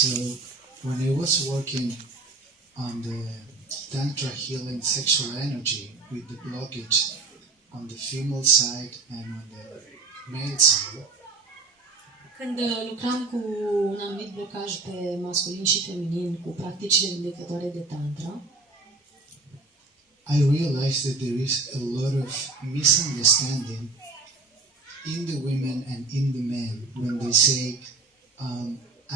So when I was working on the Tantra healing sexual energy with the blockage on the female side and on the male side, când lucram cu un anumit blocaj pe masculin și feminin, cu practicile vindecătoare de Tantra, I realized that there is a lot of misunderstanding in the women and in the men when they say,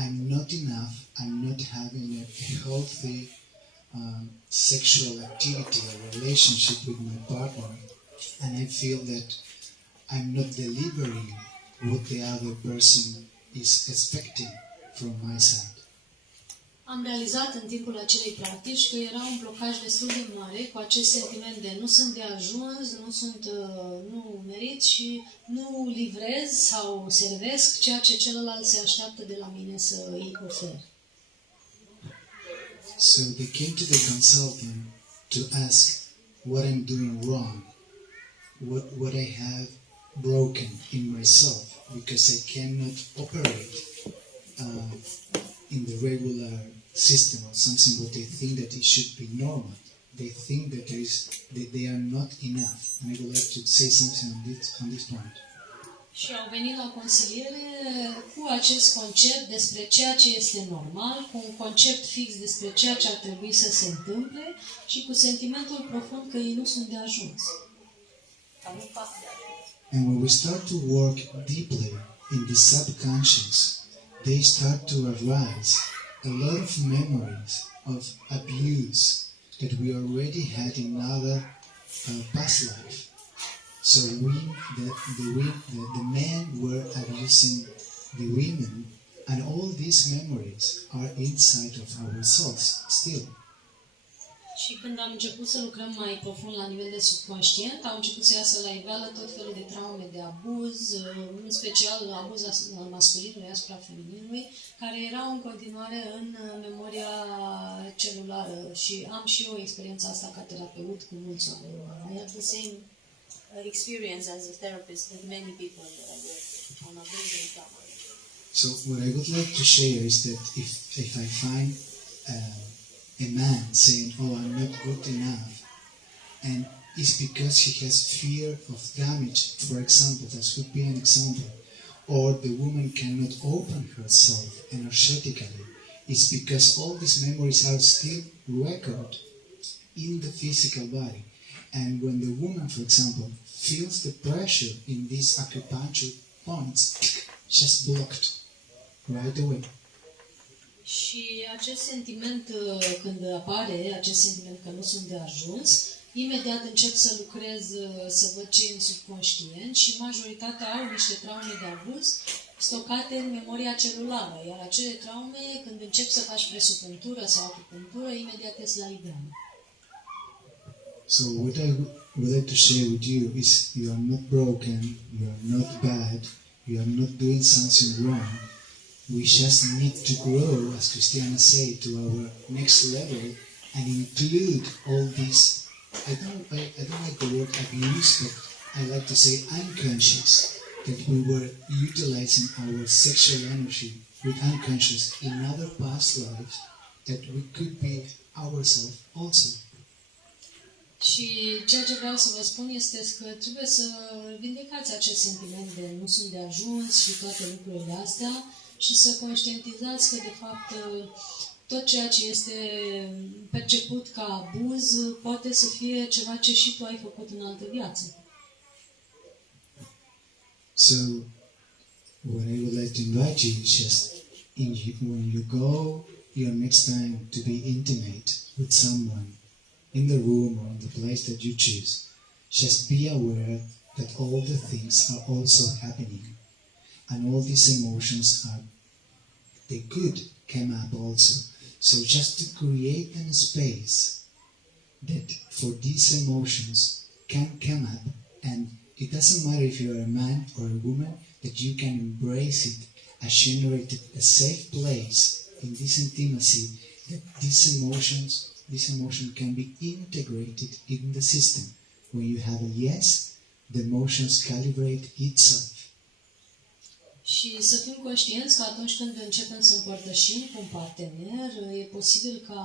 I'm not enough, I'm not having a healthy sexual activity or relationship with my partner, and I feel that I'm not delivering what the other person is expecting from my side. am realizat în timpul acelei practici că era un blocaj destul de mare cu acest sentiment de nu sunt de ajuns, nu merit și nu livrez sau servesc ceea ce celălalt se așteaptă de la mine să îi ofer. So they came to the consultant to ask what I'm doing wrong, what I have broken in myself, because I cannot operate in the regular system or something what they think that it should be normal. They think that they are not enough. And I would like to say something on this point. Și au venit la consiliere cu acest concept despre ceea ce este normal, cu un concept fix despre ceea ce ar trebui să se întâmple și cu sentimentul profund că ei nu sunt de ajuns. And when we start to work deeply in the subconscious, they start to arise a lot of memories of abuse that we already had in other past life. So the men were abusing the women, and all these memories are inside of our souls still. Și când am început să lucrăm mai profund la nivel de subconștient, au început să iasă la iveală tot felul de traume de abuz, în special abuz al masculinului asupra femininului, care erau în continuare în memoria celulară. Și am și eu experiența asta ca terapeut cu mulți oameni. I have the same experience as a therapist with many people that I work with on abusing trauma. So what I would like to share is that if I find a man saying, "Oh, I'm not good enough," and it's because he has fear of damage, for example, that could be an example, or the woman cannot open herself energetically, it's because all these memories are still recorded in the physical body. And when the woman, for example, feels the pressure in these acupuncture points, she's blocked right away. Și acest sentiment, când apare, acest sentiment că nu sunt de ajuns, imediat încep să lucrez, să văd ce e în subconștient și majoritatea au niște traume de abuz stocate în memoria celulară, iar acele traume, când încep să faci presupunctură sau acupunctură, imediat ies la iveală. So what I would like to share with you is you are not broken, you are not bad, you are not doing something wrong. We just need to grow, as Cristiana said, to our next level and include all these. I don't like the word abuse, but I like to say unconscious, that we were utilizing our sexual energy with unconscious in other past lives, that we could be ourselves also. Și ceea ce vreau să vă spun este că trebuie să vindecați acest sentiment de nu sunt de ajuns și toate lucrurile astea și să conștientizați că, de fapt, tot ceea ce este perceput ca abuz poate să fie ceva ce și tu ai făcut în altă viață. So, what I would like to invite you is just when you go your next time to be intimate with someone in the room or in the place that you choose, just be aware that all the things are also happening, and all these emotions they could come up also. So just to create a space that for these emotions can come up, and it doesn't matter if you're a man or a woman, that you can embrace it and generate a safe place in this intimacy, that these emotion can be integrated in the system. When you have a yes, the emotions calibrate itself. Și să fim conștienți că atunci când începem să împărtășim cu un partener, e posibil ca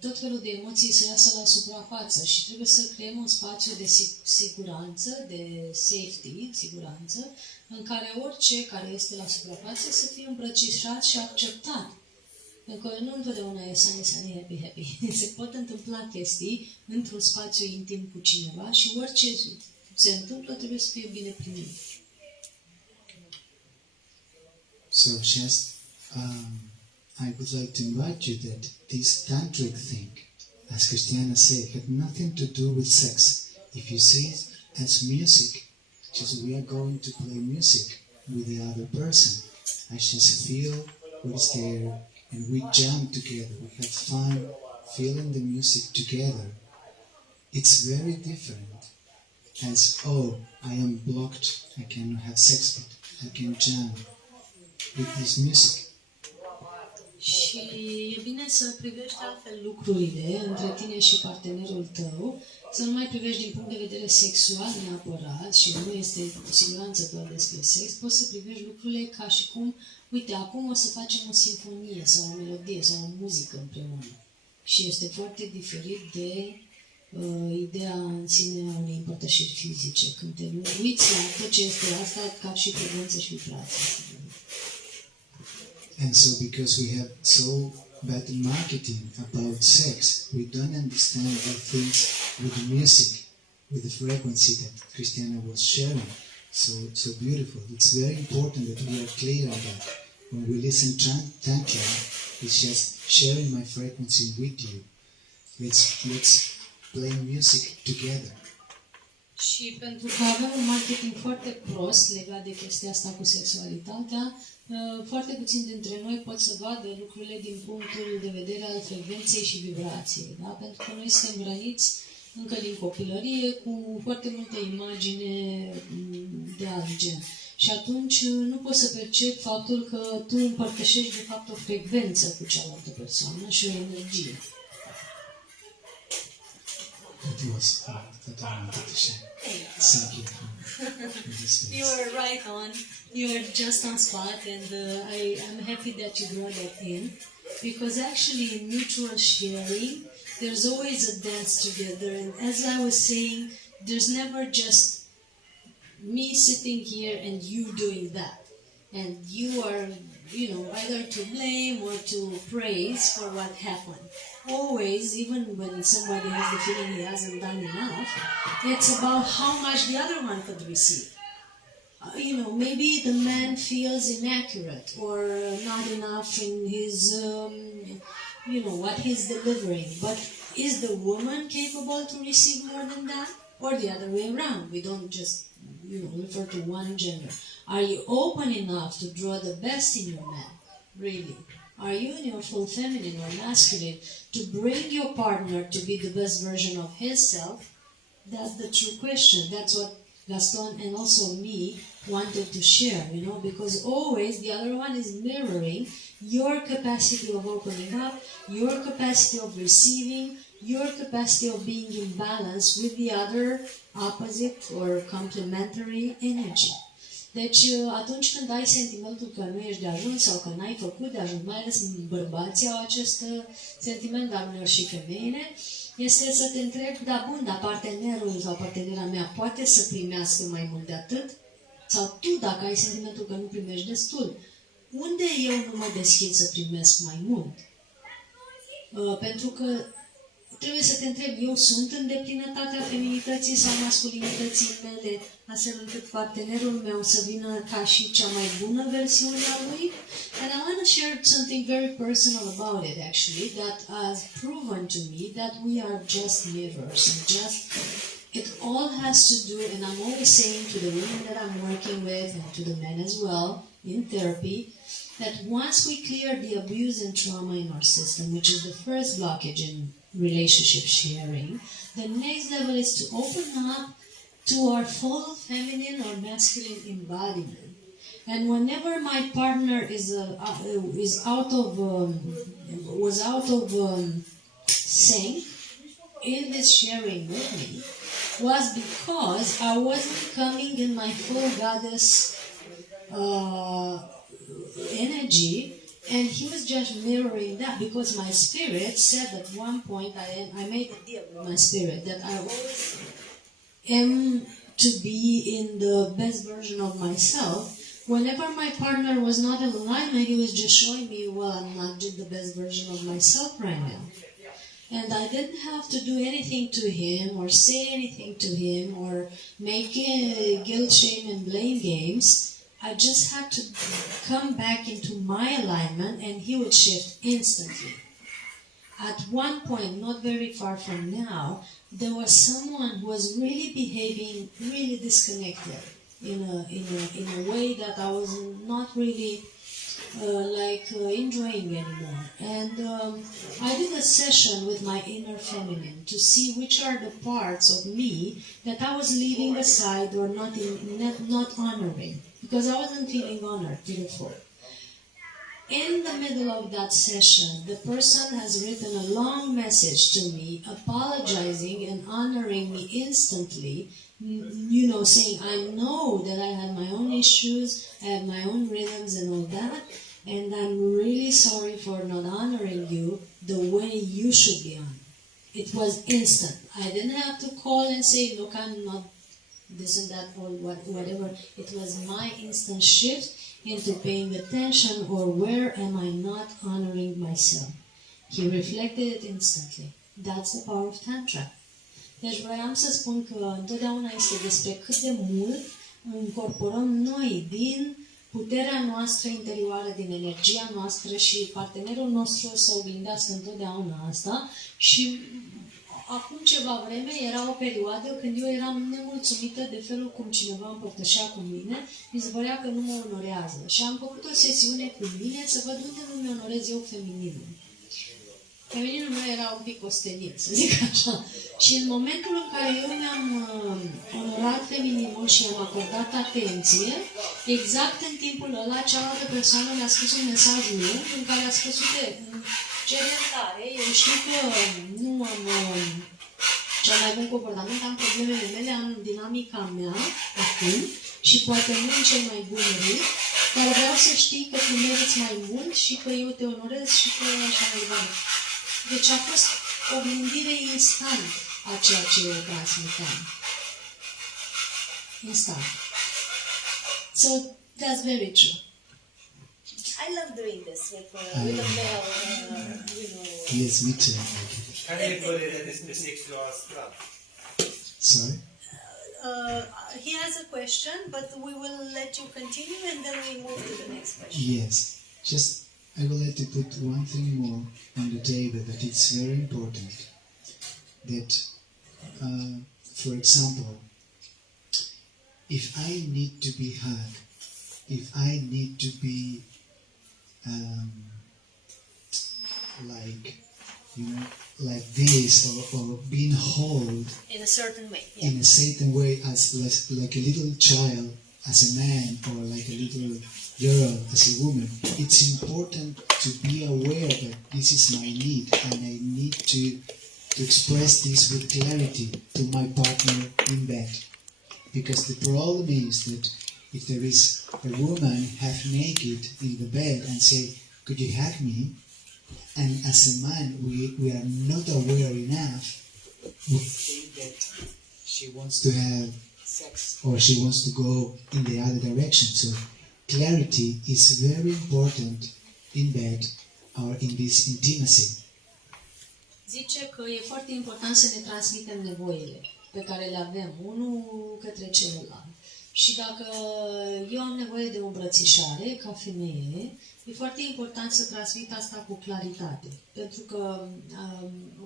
tot felul de emoții să iasă la suprafață și trebuie să creăm un spațiu de siguranță, de safety, siguranță, în care orice care este la suprafață să fie îmbrățișat și acceptat. Pentru că nu întotdeauna e sunny, happy, happy. Se pot întâmpla chestii într-un spațiu intim cu cineva și orice se întâmplă trebuie să fie bine primit. So just, I would like to invite you that this tantric thing, as Cristiana said, had nothing to do with sex. If you see it as music, just we are going to play music with the other person. I just feel what is there and we jam together, we have fun feeling the music together. It's very different as, oh, I am blocked, I cannot have sex, but I can jam with this music. Și e bine să privești altfel lucrurile între tine și partenerul tău, să nu mai privești din punct de vedere sexual neapărat și nu este cu siguranță doar despre sex, poți să privești lucrurile ca și cum, uite, acum o să facem o sinfonie sau o melodie sau o muzică împreună. Și este foarte diferit de ideea în sine a unei împărtășiri fizice, când te uiți la tot ce este asta ca și frecvență și vibrație. And so because we have so bad marketing about sex, we don't understand the things with the music, with the frequency that Cristiana was sharing. So beautiful. It's very important that we are clear on that. When we listen Tantra, it's just sharing my frequency with you. Let's play music together. Și pentru că avem un marketing foarte prost legat de chestia asta cu sexualitatea, foarte puțini dintre noi pot să vadă lucrurile din punctul de vedere al frecvenței și vibrației. Da? Pentru că noi suntem hrăniți încă din copilărie cu foarte multe imagine de alt gen. Și atunci nu poți să percepi faptul că tu împărtășești de fapt o frecvență cu cealaltă persoană și o energie. That was that I wanted to share. Thank you for this. You are right on. You are just on spot, and I'm happy that you brought that in, because actually in mutual sharing, there's always a dance together. And as I was saying, there's never just me sitting here and you doing that, and you are, either to blame or to praise for what happened. Always, even when somebody has the feeling he hasn't done enough, it's about how much the other one could receive. Maybe the man feels inaccurate or not enough in his, what he's delivering. But is the woman capable to receive more than that? Or the other way around? We don't just, refer to one gender. Are you open enough to draw the best in your man? Really? Are you in your full feminine or masculine to bring your partner to be the best version of himself? That's the true question. That's what Gaston and also me wanted to share, because always the other one is mirroring your capacity of opening up, your capacity of receiving, your capacity of being in balance with the other opposite or complementary energy. Deci, atunci când ai sentimentul că nu ești de ajuns sau că n-ai făcut de ajuns, mai ales bărbații au acest sentiment, dar uneori și femeile, este să te întrebi, dar partenerul sau partenera mea poate să primească mai mult de atât? Sau tu, dacă ai sentimentul că nu primești destul, unde eu nu mă deschid să primesc mai mult? Pentru că trebuie să te întrebi, eu sunt în deplinătatea feminității sau masculinității mele, astfel încât partenerul meu să vină ca și cea mai bună versiune a lui? And I want to share something very personal about it, actually, that has proven to me that we are just mirrors. And it all has to do, and I'm always saying to the women that I'm working with and to the men as well in therapy, that once we clear the abuse and trauma in our system, which is the first blockage in relationship sharing, the next level is to open up to our full feminine or masculine embodiment. And whenever my partner was out of sync in this sharing with me, was because I wasn't coming in my full goddess energy, and he was just mirroring that, because my spirit said at one point, I made a deal with my spirit that I always am to be in the best version of myself. Whenever my partner was not in alignment, he was just showing me, well, I'm not the best version of myself right now. And I didn't have to do anything to him or say anything to him or make guilt, shame, and blame games. I just had to come back into my alignment, and he would shift instantly. At one point, not very far from now, there was someone who was really behaving really disconnected in a way that I was not really enjoying anymore. And I did a session with my inner feminine to see which are the parts of me that I was leaving aside or not honoring, because I wasn't feeling honored before. In the middle of that session, the person has written a long message to me, apologizing and honoring me instantly, saying, I know that I have my own issues, I have my own rhythms and all that, and I'm really sorry for not honoring you the way you should be honored. It was instant. I didn't have to call and say, look, I'm not this and that or whatever. It was my instant shift into paying attention, or where am I not honoring myself. He reflected it instantly. That's the power of Tantra. Deci vreau să spun că întotdeauna este despre cât de mult incorporăm noi din puterea noastră interioară, din energia noastră, și partenerul nostru o să oglindească întotdeauna asta. Și acum ceva vreme era o perioadă când eu eram nemulțumită de felul cum cineva împărtășea cu mine, mi se părea că nu mă onorează. Și am făcut o sesiune cu mine să văd unde nu-mi onorez eu femininul. Femininul meu era un pic ostenit, să zic așa. Și în momentul în care eu mi-am onorat femininul și am acordat atenție, exact în timpul ăla, cealaltă persoană mi-a spus un mesaj lung în care a spus, uite, ce iertare, eu știu că nu am cel mai bun comportament, am problemele mele, am dinamica mea acum și poate nu în cel mai bun ritm, dar vreau să știi că tu meriți mai mult și că eu te onorez și că așa mai departe. Deci a fost o gândire instant a ceea ce eu transmitam. Instant. So that's very true. I love doing this with a male, Yes, me too. Care e părerea despre sexul astral? Sorry? he has a question, but we will let you continue and then we move to the next question. Yes. Just, I would like to put one thing more on the table, that it's very important. That, for example, if I need to be hugged, if I need to be like this, or being held In a certain way. Yeah. in a certain way, as like a little child, as a man, or like a little girl, as a woman, it's important to be aware that this is my need, and I need to express this with clarity to my partner in bed. Because the problem is that if there is a woman half naked in the bed and say, could you hug me? And as a man, we are not aware enough. We think that she wants to have sex or she wants to go in the other direction. So clarity is very important in bed or in this intimacy. Zice că e foarte important să ne transmitem nevoile pe care le avem unul către celălalt. Și dacă eu am nevoie de o îmbrățișare ca femeie, e foarte important să transmit asta cu claritate. Pentru că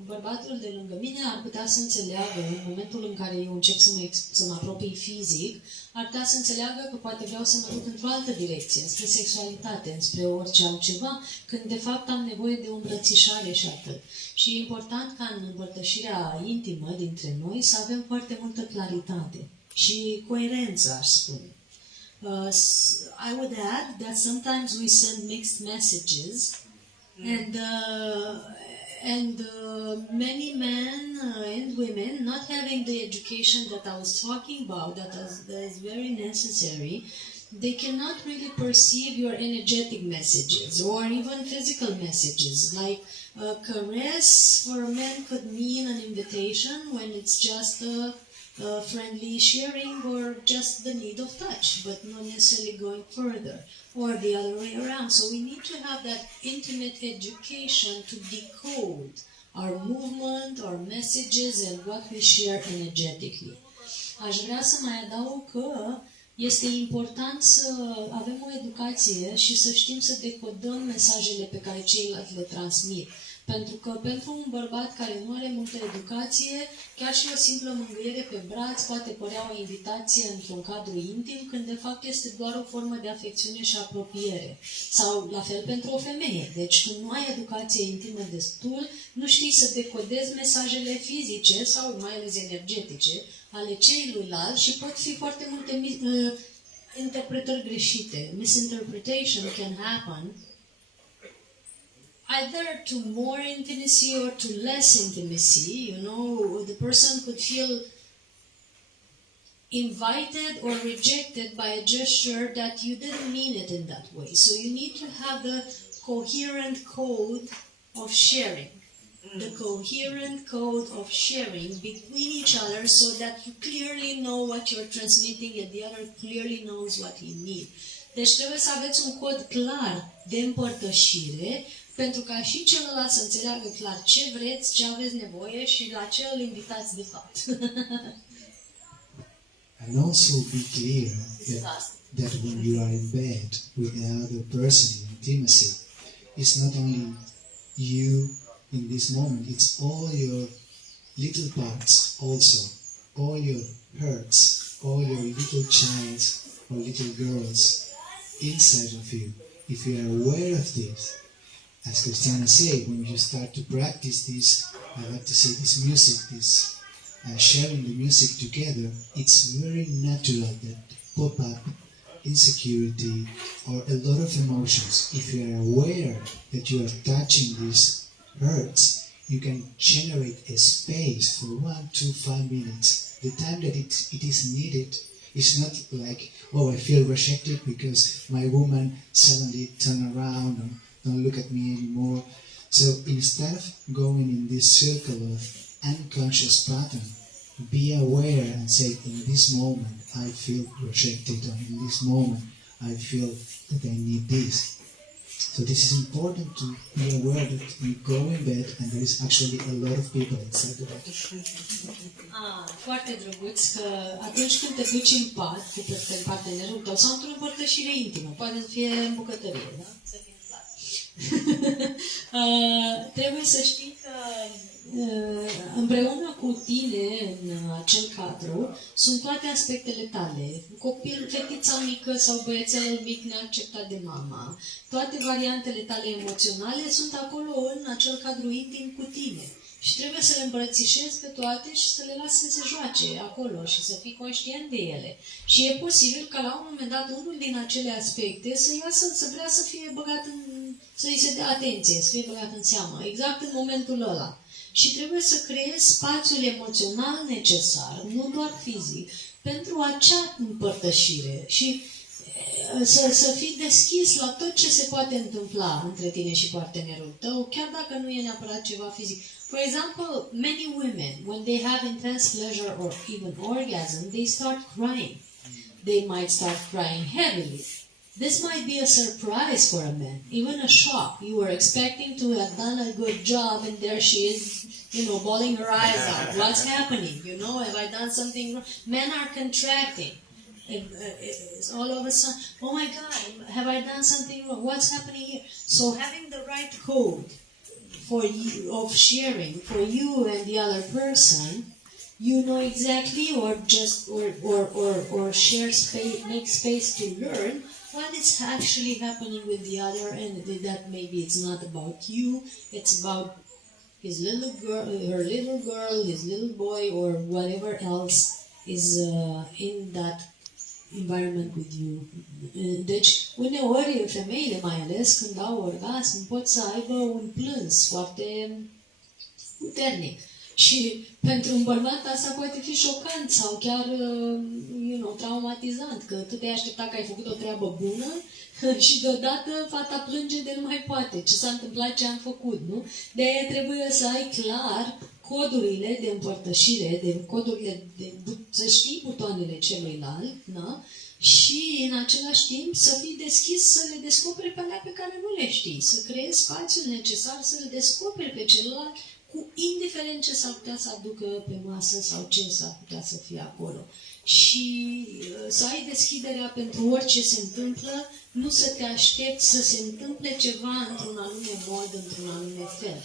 bărbatul de lângă mine ar putea să înțeleagă, în momentul în care eu încep să mă apropii fizic, ar putea să înțeleagă că poate vreau să mă duc într-o altă direcție, spre sexualitate, spre orice altceva, când de fapt am nevoie de o îmbrățișare și atât. Și e important ca în împărtășirea intimă dintre noi să avem foarte multă claritate și coerență, aș spune. I would add that sometimes we send mixed messages, and many men and women not having the education that I was talking about, that is very necessary, they cannot really perceive your energetic messages or even physical messages. Like a caress for a man could mean an invitation when it's just a friendly sharing or just the need of touch, but not necessarily going further, or the other way around. So we need to have that intimate education to decode our movement, our messages, and what we share energetically. Aș vrea să mai adaug că este important să avem o educație și să știm să decodăm mesajele pe care ceilalți le transmit. Pentru că pentru un bărbat care nu are multă educație, chiar și o simplă mângâiere pe braț poate părea o invitație într-un cadru intim, când de fapt este doar o formă de afecțiune și apropiere. Sau la fel pentru o femeie. Deci când nu ai educație intimă destul, nu știi să decodezi mesajele fizice sau mai ales energetice ale celuilalt și pot fi foarte multe interpretări greșite. Misinterpretation can happen either to more intimacy or to less intimacy. You know, the person could feel invited or rejected by a gesture that you didn't mean it in that way. So you need to have the coherent code of sharing. The coherent code of sharing between each other so that you clearly know what you're transmitting and the other clearly knows what you need. Deci trebuie să aveți un cod clar de împărtășire pentru ca și celălalt să înțeleagă clar ce vreți, ce aveți nevoie și la ce îl invitați de fapt. And also be clear that when you are in bed with the other person in intimacy, it's not only you in this moment, it's all your little parts also, all your hurts, all your little child or little girls inside of you. If you are aware of this, as Cristiana said, when you start to practice this, I like to say this music, this sharing the music together, it's very natural that pop up insecurity or a lot of emotions. If you are aware that you are touching these hurts, you can generate a space for 1 to 5 minutes. The time that it is needed is not like, oh, I feel rejected because my woman suddenly turned around and don't look at me anymore. So instead of going in this circle of unconscious pattern, be aware and say, in this moment I feel rejected, or in this moment I feel that I need this. So this is important to be aware that you go in bed and there is actually a lot of people inside the bed. Foarte drăguț că atunci când te duci în pat cu partenerul tău sau într-o împărtășire intimă, poate să fie în bucătărie, da? Să fie clar. Trebuie să știi că împreună cu tine în acel cadru sunt toate aspectele tale. Copil, fetița mică sau băiețelul mic neacceptat de mama. Toate variantele tale emoționale sunt acolo în acel cadru intim cu tine. Și trebuie să le îmbrățișezi pe toate și să le lasi să se joace acolo și să fii conștient de ele. Și e posibil ca la un moment dat unul din acele aspecte să iasă, să vrea să fie băgat în, să-i se dea atenție, să fie băgat în seamă, exact în momentul ăla. Și trebuie să creezi spațiul emoțional necesar, nu doar fizic, pentru acea împărtășire și să fii deschis la tot ce se poate întâmpla între tine și partenerul tău, chiar dacă nu e neapărat ceva fizic. For example, many women, when they have intense pleasure or even orgasm, they start crying. They might start crying heavily. This might be a surprise for a man, even a shock. You were expecting to have done a good job and there she is, bawling her eyes out. What's happening? Have I done something wrong? Men are contracting. It's all of a sudden, oh my God, have I done something wrong? What's happening here? So having the right code for you, of sharing for you and the other person, you know exactly, or just or share space, make space to learn what is actually happening with the other, and that maybe it's not about you, it's about his little girl, her little girl, his little boy, or whatever else is in that environment with you. Deci, uneori, femeile mai ales, când au orgasm, pot să aibă un plâns foarte puternic. Și pentru un bărbat asta poate fi șocant sau chiar, traumatizant, că tu te-ai așteptat că ai făcut o treabă bună și deodată fata plânge de nu mai poate. Ce s-a întâmplat, ce am făcut, nu? De-aia trebuie să ai clar codurile de împărtășire, să știi butoanele celuilalt, da? Și în același timp să fii deschis să le descoperi pe alea pe care nu le știi, să creezi spațiul necesar să le descoperi pe celălalt, indiferent ce s-ar putea să aducă pe masă sau ce s-ar putea să fie acolo. Și să ai deschiderea pentru orice se întâmplă, nu să te aștepți să se întâmple ceva într-un anume mod, într-un anume fel.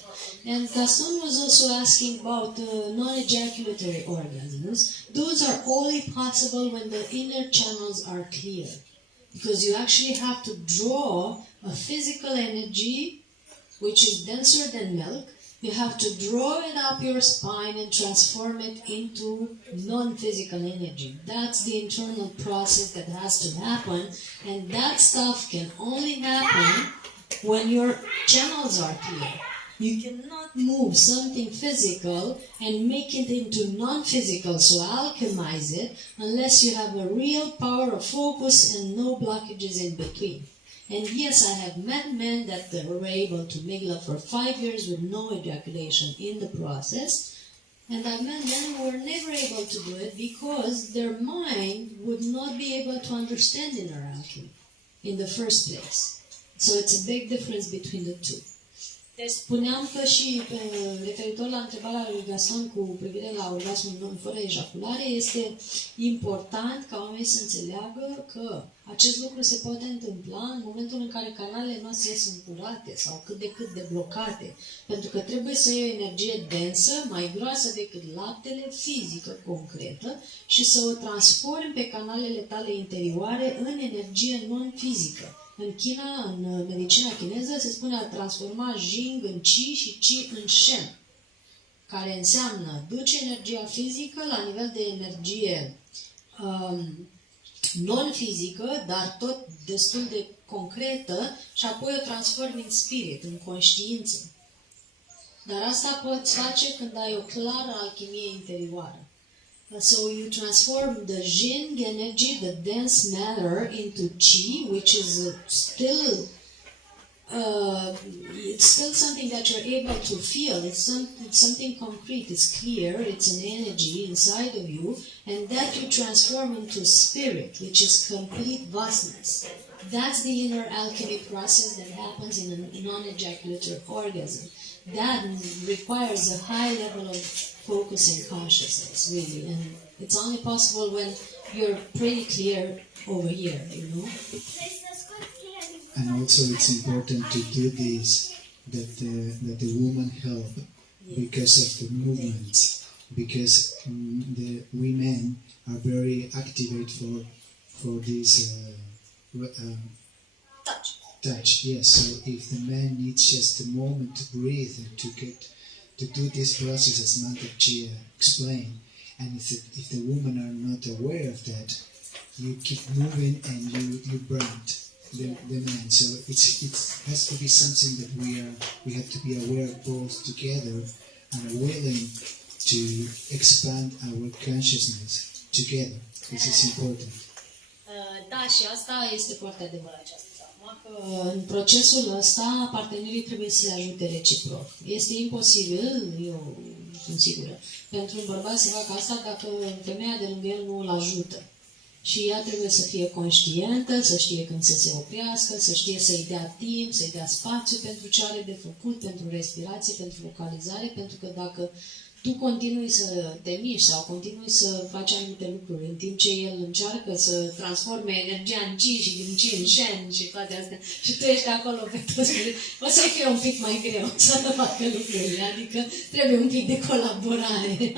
And Gaston was also asking about non-ejaculatory orgasms. Those are only possible when the inner channels are clear. Because you actually have to draw a physical energy, which is denser than milk. You have to draw it up your spine and transform it into non-physical energy. That's the internal process that has to happen, and that stuff can only happen when your channels are clear. You cannot move something physical and make it into non-physical, so alchemize it, unless you have a real power of focus and no blockages in between. And yes, I have met men that were able to make love for 5 years with no ejaculation in the process. And I've met men who were never able to do it because their mind would not be able to understand inner alchemy in the first place. So it's a big difference between the two. Deci spuneam că și referitor la întrebarea lui Gaston cu privire la orgasmul fără ejaculare, este important ca oamenii să înțeleagă că acest lucru se poate întâmpla în momentul în care canalele noastre sunt curate sau cât de cât deblocate, pentru că trebuie să iei o energie densă, mai groasă decât laptele, fizică, concretă, și să o transformi pe canalele tale interioare în energie non-fizică. În China, în medicina chineză, se spune a transforma Jing în Qi și Qi în Shen, care înseamnă duce energia fizică la nivel de energie non-fizică, dar tot destul de concretă, și apoi o transformi în spirit, în conștiință. Dar asta poți face când ai o clară alchimie interioară. So you transform the Jing energy, the dense matter, into Qi, which is still it's still something that you're able to feel. It's something concrete. It's clear. It's an energy inside of you, and that you transform into spirit, which is complete vastness. That's the inner alchemy process that happens in a non-ejaculatory orgasm. That requires a high level of focus and consciousness, really, and it's only possible when you're pretty clear over here, you know. And also it's important to do this, that the woman help because of the movements, because the women are very activate for this touch. Yes, so if the man needs just a moment to breathe and to do this process, as Mantak Chia explained, and if the women are not aware of that, you keep moving and you burn the man. So it has to be something that we have to be aware of both together and are willing to expand our consciousness together. This is important. Da, și asta este foarte adevărat ce a spus acum, că în procesul ăsta partenerii trebuie să se ajute reciproc. Este imposibil, eu sunt sigură, pentru un bărbat să facă asta dacă femeia de lângă el nu îl ajută. Și ea trebuie să fie conștientă, să știe când să se oprească, să știe să-i dea timp, să-i dea spațiu pentru ce are de făcut, pentru respirație, pentru vocalizare, pentru că dacă tu continui să te miști sau continui să faci anumite lucruri în timp ce el încearcă să transforme energia în Qi și din Qi în Shen și toate astea și tu ești acolo pe toți, o să fie un pic mai greu să facă lucrurile, adică trebuie un pic de colaborare.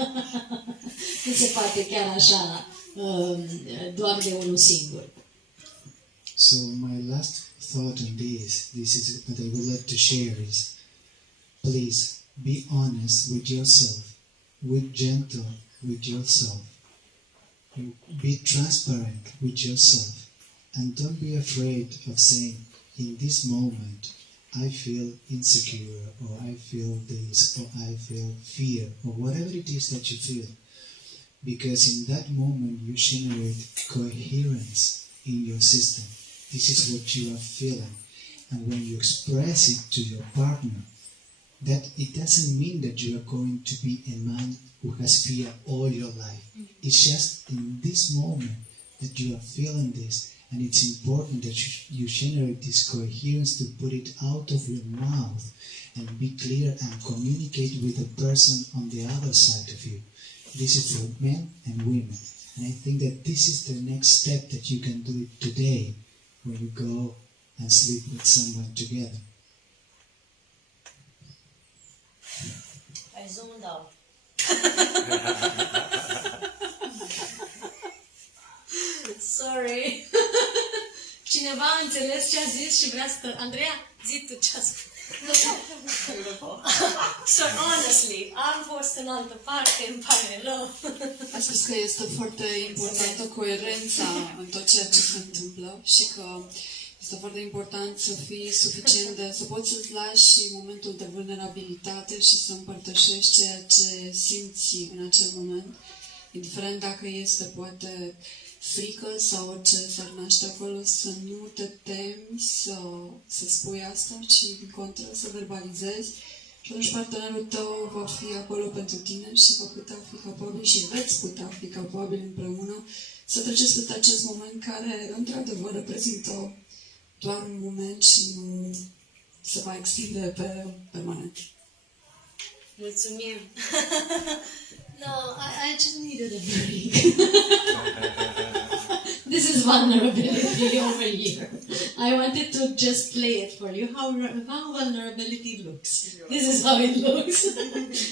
Nu se poate chiar așa doar de unul singur. So my last thought on this is what I would like to share is, please be honest with yourself, be gentle with yourself, be transparent with yourself, and don't be afraid of saying, in this moment, I feel insecure, or I feel this, or I feel fear, or whatever it is that you feel. Because in that moment you generate coherence in your system. This is what you are feeling. And when you express it to your partner, that it doesn't mean that you are going to be a man who has fear all your life. It's just in this moment that you are feeling this, and it's important that you generate this coherence to put it out of your mouth and be clear and communicate with the person on the other side of you. This is for men and women. And I think that this is the next step that you can do it today when you go and sleep with someone together. I zoned out. Sorry. Cineva a înțeles ce a zis și vrea să... Andreea, zi tu ce a spus. So honestly, am fost în altă parte, îmi pare rău. A spus că este foarte importantă coerența în tot ceea ce se întâmplă și că este foarte important să fii suficient de... să poți să-ți lași momentul de vulnerabilitate și să împărtășești ceea ce simți în acel moment, indiferent dacă este poate frică sau orice s-ar naște acolo, să nu te temi să spui asta, ci din contră să verbalizezi. Și atunci partenerul tău va fi acolo pentru tine și va putea fi capabil și veți putea fi capabil împreună să treceți peste acest moment care, într-adevăr, reprezintă doar un moment și nu se va extinde pe permanent. Mulțumim. No, I just needed a break. This is vulnerability over here. I wanted to just play it for you, how vulnerability looks. This is how it looks.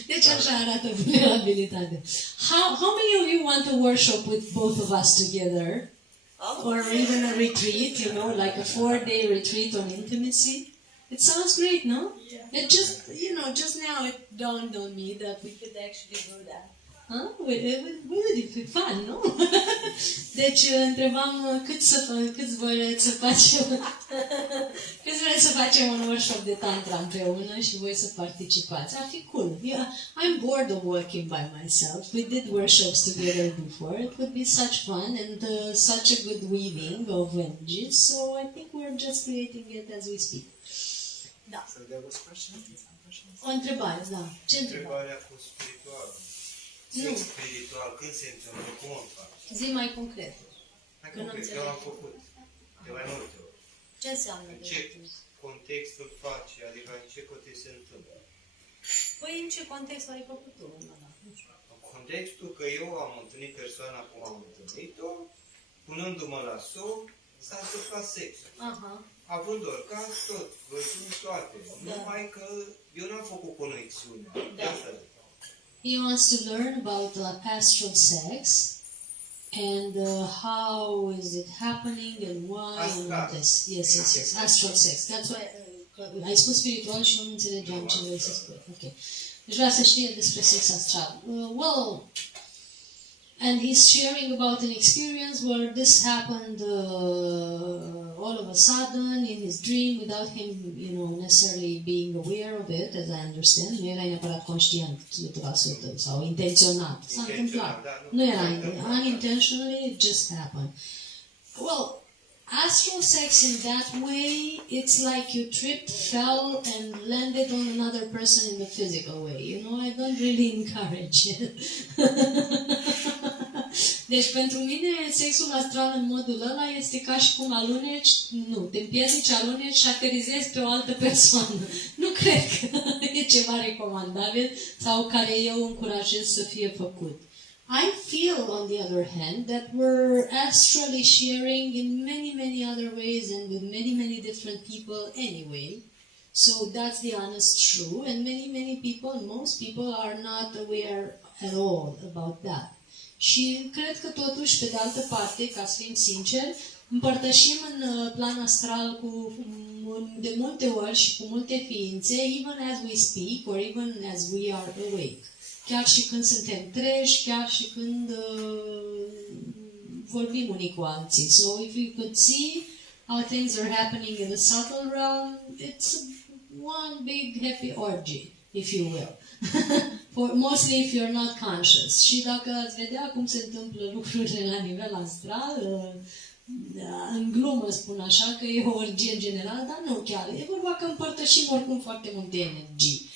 Deci așa arată vulnerabilitatea. How many of you want a workshop with both of us together? Or even a retreat, you know, like a 4-day retreat on intimacy? It sounds great, no? Yeah. It just, you know, just now it dawned on me that we could actually do that. Huh? Would be fun, nu? Deci întrebam câți vreți să facem un workshop de tantra împreună și voi să participați. Ar fi cool. Yeah, I'm bored of working by myself. We did workshops together before. It would be such fun and such a good weaving of energies. So I think we're just creating it as we speak. Da. So there was question? O întrebare, da. Ce întrebare? Întrebarea cu spirituală. Sex spiritual, când se întâmplă, cum îl faci? Zi mai concret. Mai concret, eu am făcut de mai multe ori. Ce înseamnă? În ce context îl faci, adică în ce context se întâmplă? Păi în ce context ai făcut tu? Nu știu. În contextul că eu am întâlnit persoana cum am întâlnit-o, punându-mă la somn, s-a întâmplat sex. Aha. Având orgaz, tot, văzând toate. Da. Numai că eu n-am făcut conexiune. Da. He wants to learn about astral sex and how is it happening and why and all this. Yes. Astral sex. That's why ai spus spiritual și nu înțelegeam ce vrei să spui. Okay. Deci vrea să știe despre sex astral. Well, and he's sharing about an experience where this happened all of a sudden in his dream without him, you know, necessarily being aware of it, as I understand. Nu era neapărat conștient 100% sau intenționat. S-a întâmplat. Nu era unintentionally, it just happened. Well, astral sex in that way, it's like you tripped, fell, and landed on another person in the physical way. You know, I don't really encourage it. Deci, pentru mine, sexul astral în modul ăla este ca și cum aluneci, te împiedici, aluneci și aterizezi pe o altă persoană. Nu cred că e ceva recomandabil sau care eu încurajez să fie făcut. I feel, on the other hand, that we're astrally sharing in many, many other ways and with many, many different people anyway. So that's the honest truth. And many, many people, most people are not aware at all about that. Și cred că totuși, pe de altă parte, ca să fim sinceri, împărtășim în plan astral de multe ori și cu multe ființe, even as we speak or even as we are awake. Chiar și când suntem treji, chiar și când vorbim unii cu alții. So if you could see how things are happening in the subtle realm, it's one big happy orgy, if you will. Mostly if you're not conscious. Și dacă ați vedea cum se întâmplă lucrurile la nivel astral, în glumă spun așa că e o orgie generală, dar nu chiar. E vorba că împărtășim oricum foarte multe energii.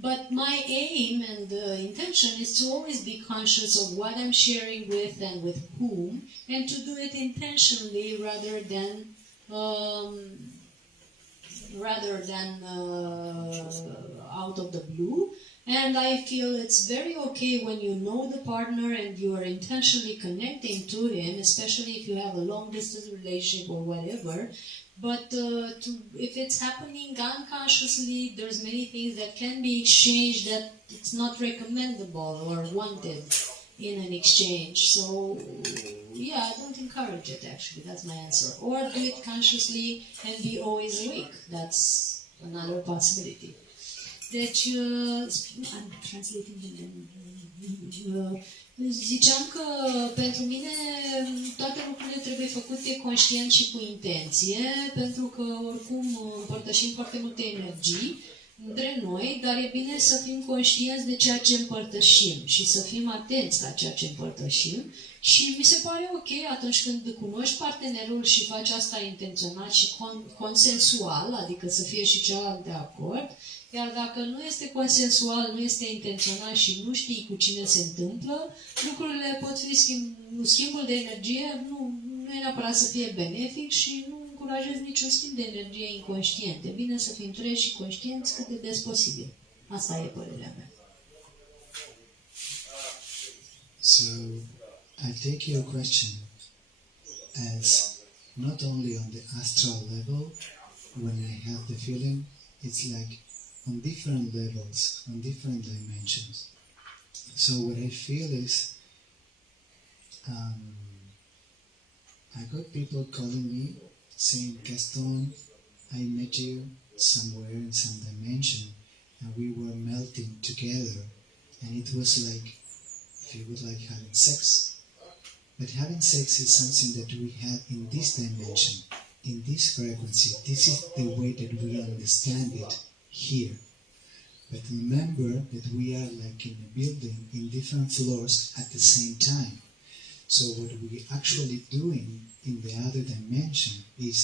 But my aim and intention is to always be conscious of what I'm sharing with and with whom, and to do it intentionally rather than out of the blue. And I feel it's very okay when you know the partner and you are intentionally connecting to him, especially if you have a long distance relationship or whatever. But if it's happening unconsciously, there's many things that can be exchanged that it's not recommendable or wanted in an exchange. So, yeah, I don't encourage it actually, that's my answer. Or do it consciously and be always awake. That's another possibility. Deci, I'm translating ziceam că pentru mine toate lucrurile trebuie făcute conștient și cu intenție, pentru că oricum împărtășim foarte multe energii între noi, dar e bine să fim conștienți de ceea ce împărtășim și să fim atenți la ceea ce împărtășim. Și mi se pare ok atunci când cunoști partenerul și faci asta intenționat și consensual, adică să fie și celălalt de acord. Iar dacă nu este consensual, nu este intenționat și nu știi cu cine se întâmplă, lucrurile pot fi schimbul de energie nu e neapărat să fie benefic și nu încurajez niciun schimb de energie inconștient. E bine să fim treji și conștienți cât de des posibil. Asta e părerea mea. So, I take your question as not only on the astral level, when I have the feeling, it's like on different levels, on different dimensions. So what I feel is, I got people calling me saying, Gaston, I met you somewhere in some dimension and we were melting together and it was like, if you would like having sex. But having sex is something that we have in this dimension, in this frequency. This is the way that we understand it here. But remember that we are like in a building in different floors at the same time. So what we actually doing in the other dimension is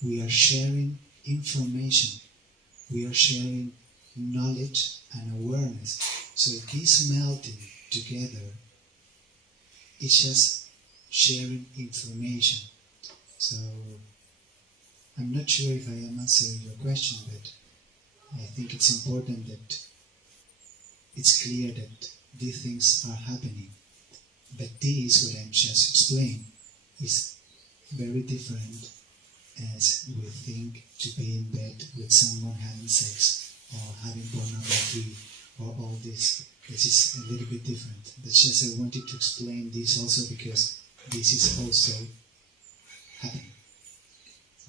we are sharing information. We are sharing knowledge and awareness. So this melting together is just sharing information. So I'm not sure if I am answering your question, but I think it's important that it's clear that these things are happening. But this, what I'm just explaining, is very different as we think to be in bed with someone having sex or having pornography or all this. This is a little bit different. That's just I wanted to explain this also because this is also happening.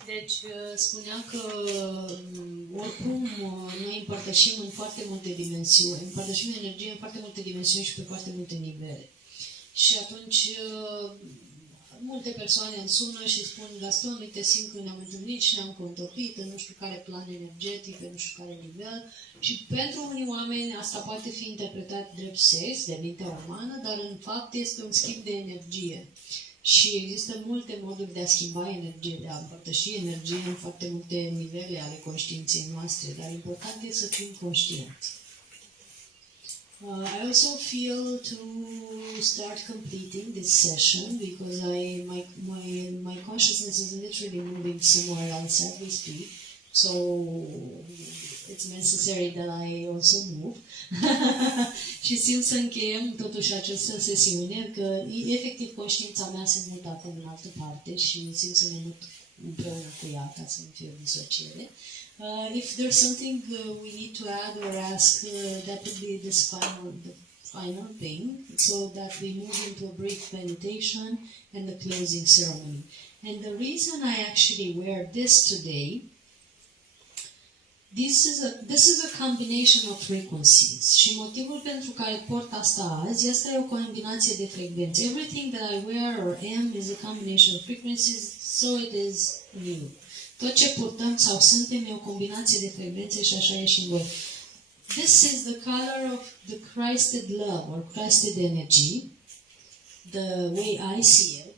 Deci spunea că oricum noi împărtășim în foarte multe dimensiuni, împărtășim energie în foarte multe dimensiuni și pe foarte multe nivele. Și atunci multe persoane îmi sună și spun, Gaston, uite, simt că ne-am întâlnit și ne-am contopit în nu știu care plan energetic, pe nu știu care nivel. Și pentru unii oameni asta poate fi interpretat drept sex, de mintea umană, dar în fapt este un schimb de energie. Și există multe moduri de a schimba energie, de a împărtăși energie în foarte multe nivele ale conștiinței noastre, dar important este să fim conștienți. I also feel to start completing this session because my consciousness is literally moving somewhere else as we speak, so it's necessary that I also move. Și simt să încheiem totuși această sesiune, că efectiv conștiința mea se mută acum în altă parte și simt să mă mut împreună cu ea ca să nu fie o disociere. If there's something we need to add or ask, that would be this final thing, so that we move into a brief meditation and the closing ceremony. And the reason I actually wear this today, this is a combination of frequencies. Și motivul pentru care port asta azi este o combinație de frecvențe. Everything that I wear or am is a combination of frequencies, so it is new. Tot ce purtăm sau suntem e o combinație de frecvențe și așa e și în voi. This is the color of the Christed love or Christed energy, the way I see it.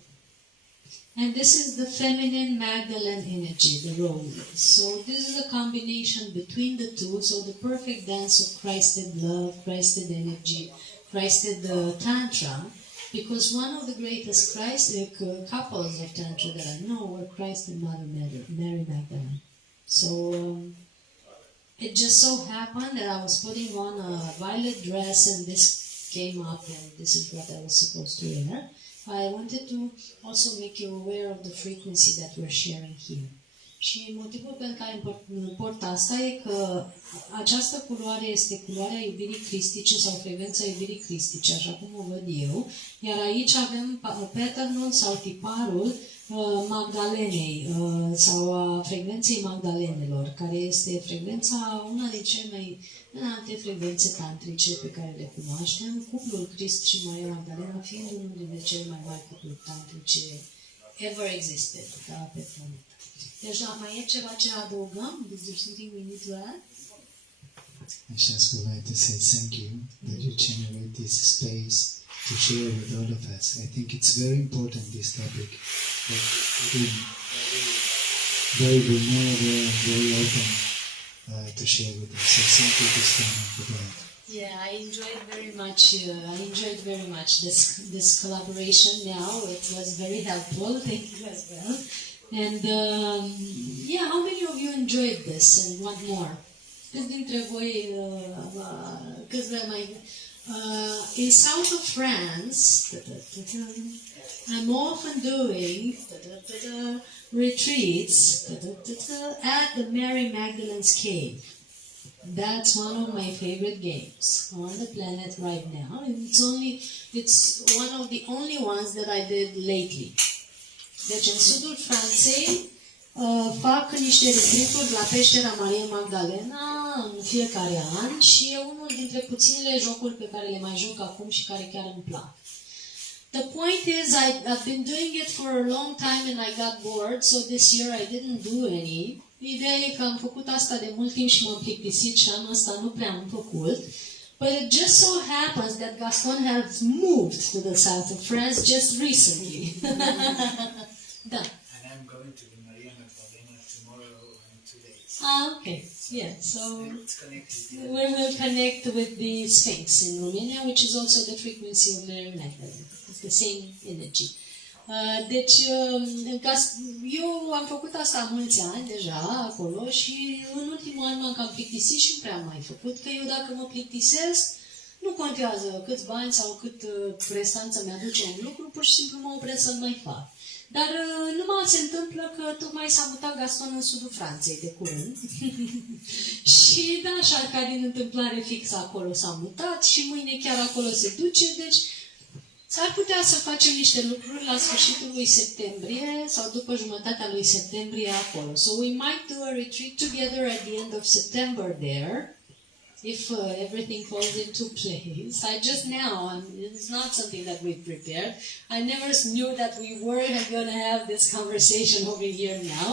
And this is the feminine Magdalene energy, the rose. So this is a combination between the two, so the perfect dance of Christed love, Christed energy, Christed Tantra, because one of the greatest couples of Tantra that I know were Christ and Mother Mary Magdalene. So it just so happened that I was putting on a violet dress and this came up and this is what I was supposed to wear. I wanted to also make you aware of the frequency that we're sharing here. Și motivul pentru care import asta e că această culoare este culoarea iubirii cristice sau frecvența iubirii cristice, așa cum o văd eu, iar aici avem patternul sau tiparul Magdalenei sau a frecvenței Magdalenelor, care este frecvența, una din cele mai înalte frecvențe tantrice pe care le cunoaștem, cuplul Crist și Maria Magdalena fiind unul dintre cele mai mari cupluri tantrice ever existed pe planetă. Deci, mai e ceva ce adăugăm? Is there something we need to add? I just would like to say thank you that you generate this space to share with all of us. I think it's very important, this topic. Very vulnerable, very open to share with us. So thank you, Cristiana, for that. Yeah, I enjoyed very much this collaboration now. It was very helpful. Thank you as well. And yeah, how many of you enjoyed this and want more? Câți dintre voi, câți vrea mai... in south of France, I'm often doing retreats at the Mary Magdalene's Cave. That's one of my favorite games on the planet right now. And it's one of the only ones that I did lately. Deci în sudul Franței fac niște retreat-uri la peștera Maria Magdalena în fiecare an și e unul dintre puținele jocuri pe care le mai joc acum și care chiar îmi plac. The point is, I've been doing it for a long time and I got bored, so this year I didn't do any. Ideea e că am făcut asta de mult timp și m-am plictisit și anul ăsta nu prea am făcut. But it just so happens that Gaston has moved to the south of France just recently. Da. And I'm going to the Maria Magdalena tomorrow in 2 days. Okay. Yeah, so It's connected. we will connect with the Sphinx in Romania, which is also the frequency of Mary Magdalene. It's the same energy. Deci, eu am făcut asta mulți ani deja acolo și în ultimul an m-am cam plictisit și nu prea am mai făcut, că eu dacă mă plictisesc, nu contează câți bani sau cât prestanță mi-aduce un lucru, pur și simplu mă opresc să-l mai fac. Dar numai se întâmplă că tocmai s-a mutat Gaston în sudul Franței de curând. Și da, așa ca din întâmplare fix acolo s-a mutat și mâine chiar acolo se duce, deci s-ar putea să facem niște lucruri la sfârșitul lui septembrie sau după jumătatea lui septembrie acolo. So we might do a retreat together at the end of September there, if everything falls into place. I just now, it's not something that we prepared. I never knew that we were going to have this conversation over here now.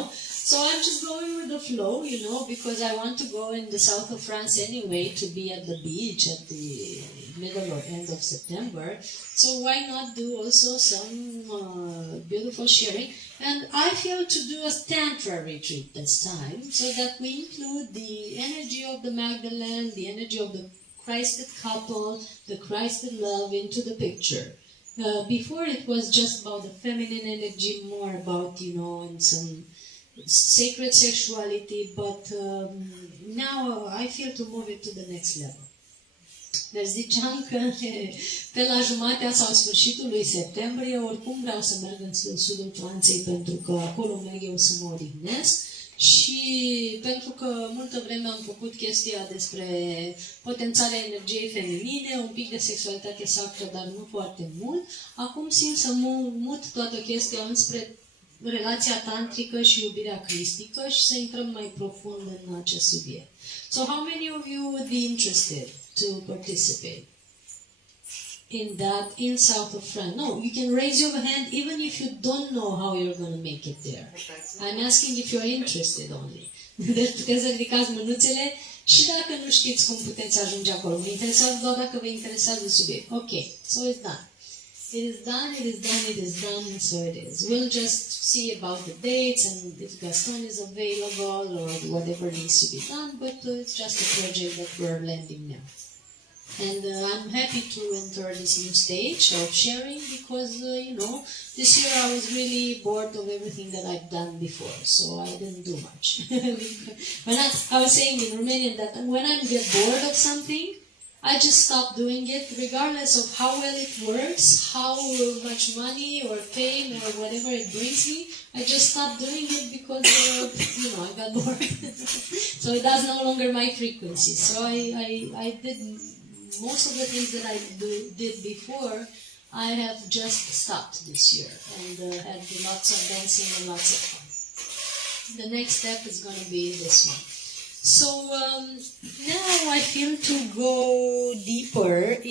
So I'm just going with the flow, you know, because I want to go in the south of France anyway to be at the beach at the middle or end of September. So why not do also some beautiful sharing? And I feel to do a Tantra retreat this time, so that we include the energy of the Magdalene, the energy of the Christed couple, the Christed love into the picture. Before it was just about the feminine energy, more about, you know, and some sacred sexuality, but now I feel to move it to the next level. Deci ziceam că pe la jumatea sau sfârșitul lui septembrie oricum vreau să merg în sudul Franței pentru că acolo merg eu să mă odihnesc și pentru că multă vreme am făcut chestia despre potențarea energiei feminine, un pic de sexualitate sacră, dar nu foarte mult. Acum simt să mut toată chestia înspre relația tantrică și iubirea cristică și să intrăm mai profund în acest subiect. So how many of you would be interested to participate? in that in south of France. No, you can raise your hand even if you don't know how you're going to make it there. I'm asking if you're interested only. Deci puteți să ridicați mânuțele și dacă nu știți cum puteți ajunge acolo. Vă interesează doar dacă vă interesează subiect. Ok, so it's done. It is done, it is done, it is done, so it is. We'll just see about the dates and if Gaston is available or whatever needs to be done, but it's just a project that we're landing now. And I'm happy to enter this new stage of sharing because, this year I was really bored of everything that I've done before, so I didn't do much. I was saying in Romanian that when I get bored of something, I just stop doing it regardless of how well it works, how much money or fame or whatever it brings me. I just stop doing it because, I got bored. So that's no longer my frequency. So I did most of the things that I did before, I have just stopped this year and had lots of dancing and lots of fun. The next step is going to be this one. So now I feel to go deeper